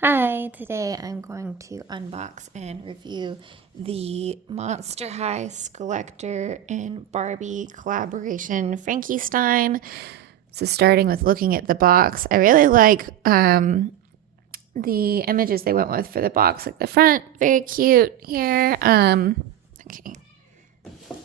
Hi, today I'm going to unbox and review the Monster High Skullector and Barbie collaboration Frankie Stein. So starting with looking at the box, I really like the images they went with for the box. Like the front, very cute here. Okay.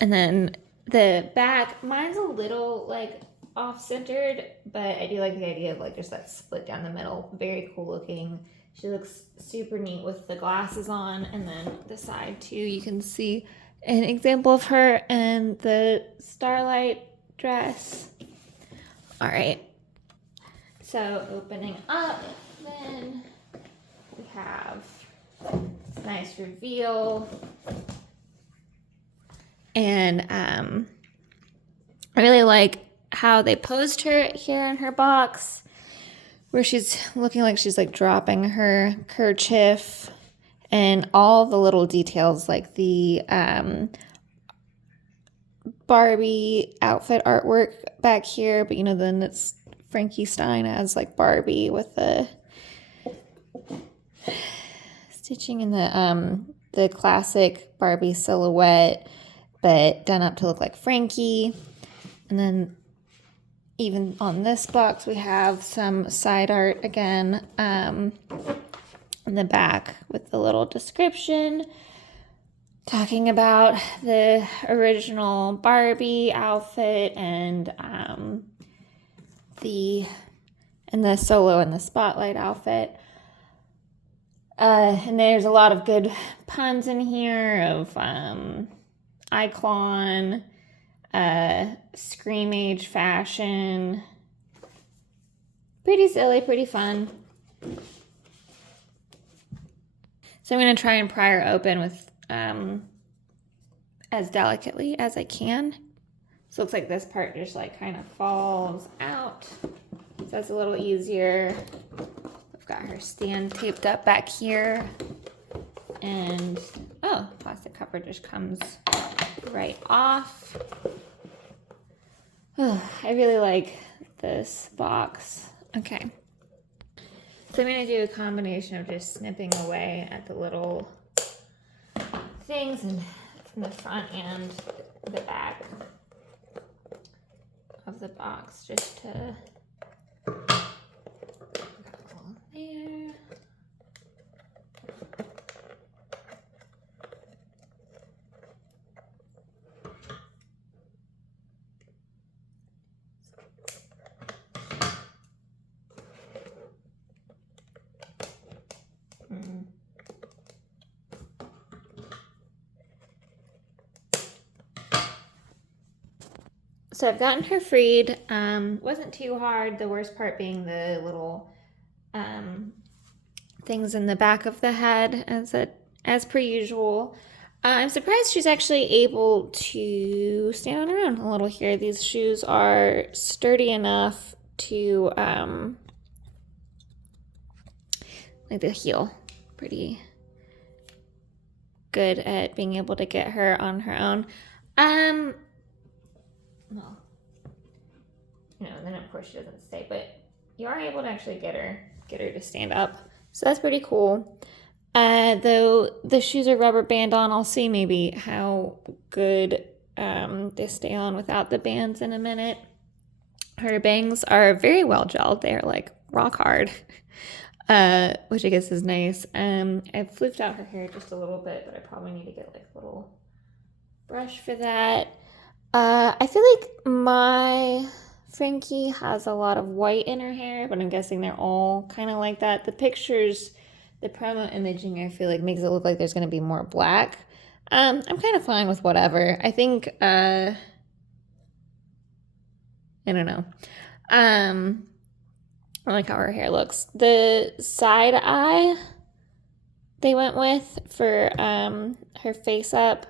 And then the back, mine's a little like off-centered, but I do like the idea of like just that split down the middle. Very cool looking. She looks super neat with the glasses on, and then the side too, you can see an example of her in the starlight dress. All right, so opening up, then we have this nice reveal, and I really like how they posed her here in her box, where she's looking like she's like dropping her kerchief, and all the little details like the Barbie outfit artwork back here, but then it's Frankie Stein as like Barbie with the stitching in the classic Barbie silhouette, but done up to look like Frankie. And then even on this box, we have some side art again in the back with the little description talking about the original Barbie outfit and the solo and the spotlight outfit. And there's a lot of good puns in here of icon, scream age fashion. Pretty silly, pretty fun. So I'm going to try and pry her open with as delicately as I can. So it looks like this part just like kind of falls out. So that's a little easier. I've got her stand taped up back here. And plastic cover just comes right off. Oh, I really like this box. Okay. So I'm going to do a combination of just snipping away at the little things and from the front and the back of the box just to there. So I've gotten her freed. Wasn't too hard. The worst part being the little things in the back of the head, as per usual. I'm surprised she's actually able to stand on her own a little here. These shoes are sturdy enough to like the heel, pretty good at being able to get her on her own. Well, and then of course she doesn't stay, but you are able to actually get her to stand up. So that's pretty cool. Though the shoes are rubber band on, I'll see maybe how good they stay on without the bands in a minute. Her bangs are very well gelled. They are like rock hard, which I guess is nice. I've floofed out her hair just a little bit, but I probably need to get like a little brush for that. I feel like my Frankie has a lot of white in her hair, but I'm guessing they're all kind of like that. The pictures, the promo imaging, I feel like makes it look like there's going to be more black. I'm kind of fine with whatever. I think, I don't know. I like how her hair looks. The side eye they went with for her face up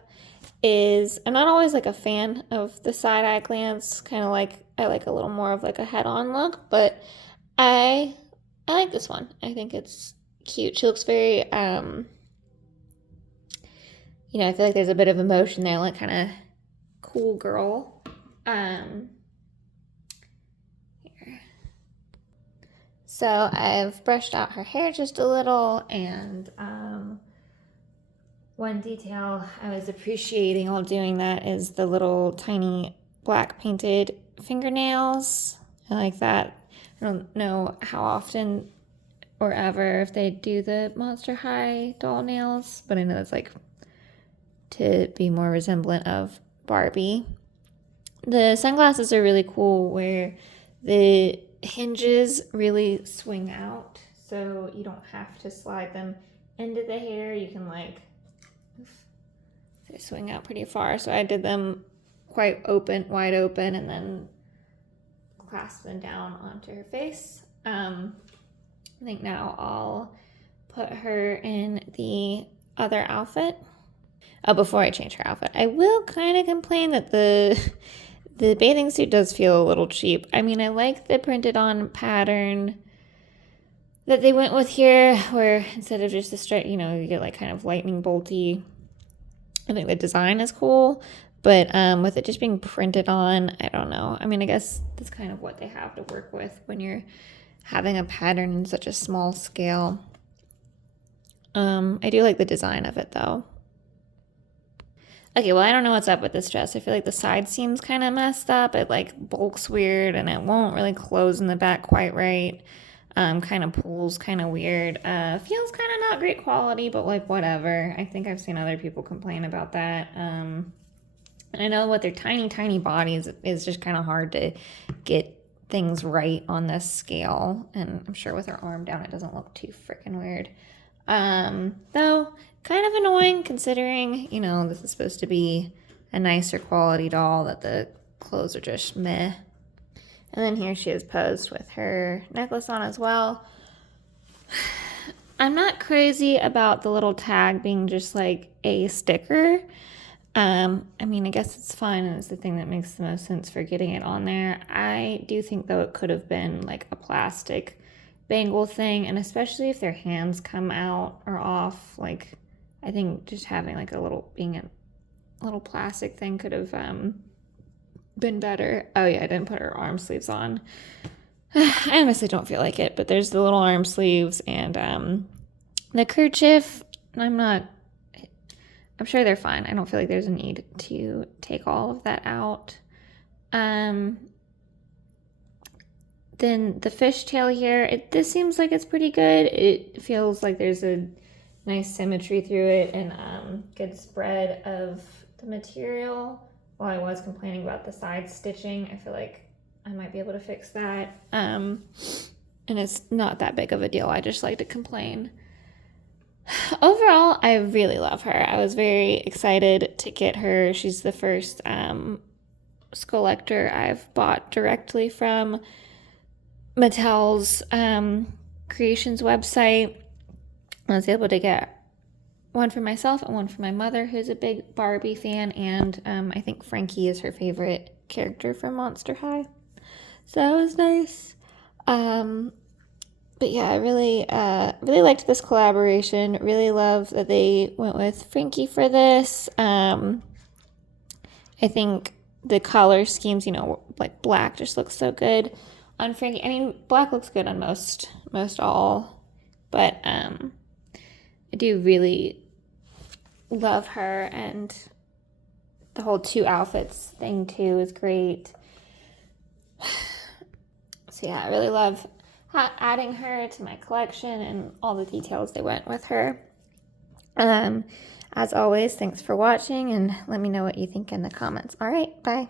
is, I'm not always like a fan of the side eye glance, kind of like I like a little more of like a head-on look, but I like this one. I think it's cute. She looks very I feel like there's a bit of emotion there, like kind of cool girl. Here. So I've brushed out her hair just a little, and one detail I was appreciating while doing that is the little tiny black painted fingernails. I like that. I don't know how often or ever if they do the Monster High doll nails, but I know it's like to be more resemblant of Barbie. The sunglasses are really cool where the hinges really swing out, so you don't have to slide them into the hair. You can like, they swing out pretty far. So I did them quite open, wide open, and then clasp them down onto her face. I think now I'll put her in the other outfit. Oh, before I change her outfit, I will kind of complain that the bathing suit does feel a little cheap. I mean, I like the printed on pattern that they went with here, where instead of just the stripe, you know, you get like kind of lightning bolty. I think the design is cool, but with it just being printed on, I don't know. I mean, I guess that's kind of what they have to work with when you're having a pattern in such a small scale. I do like the design of it though. Okay, well, I don't know what's up with this dress. I feel like the side seam's kind of messed up. It like bulks weird and it won't really close in the back quite right. Kind of pulls kind of weird. Feels kind of not great quality, but like whatever. I think I've seen other people complain about that. I know with their tiny, tiny bodies, it's just kind of hard to get things right on this scale. And I'm sure with her arm down, it doesn't look too freaking weird. Though kind of annoying considering, you know, this is supposed to be a nicer quality doll, that the clothes are just meh. And then here she is posed with her necklace on as well. I'm not crazy about the little tag being just like a sticker. I mean, I guess it's fun and it's the thing that makes the most sense for getting it on there. I do think though it could have been like a plastic bangle thing, and especially if their hands come out or off, like I think just having like a little plastic thing could have been better. Oh yeah, I didn't put her arm sleeves on. I honestly don't feel like it, but there's the little arm sleeves and the kerchief. I'm sure they're fine. I don't feel like there's a need to take all of that out. Then the fishtail here, this seems like it's pretty good. It feels like there's a nice symmetry through it and good spread of the material. While I was complaining about the side stitching, I feel like I might be able to fix that. And it's not that big of a deal. I just like to complain. Overall, I really love her. I was very excited to get her. She's the first Skullector I've bought directly from Mattel's Creations website. I was able to get one for myself and one for my mother, who's a big Barbie fan, and I think Frankie is her favorite character from Monster High. So that was nice. But yeah, I really liked this collaboration. Really love that they went with Frankie for this. I think the color schemes, you know, like black just looks so good on Frankie. I mean, black looks good on most all, but I do really love her, and the whole 2 outfits thing too is great. So yeah, I really love adding her to my collection and all the details that went with her. As always, thanks for watching, and let me know what you think in the comments. All right, bye.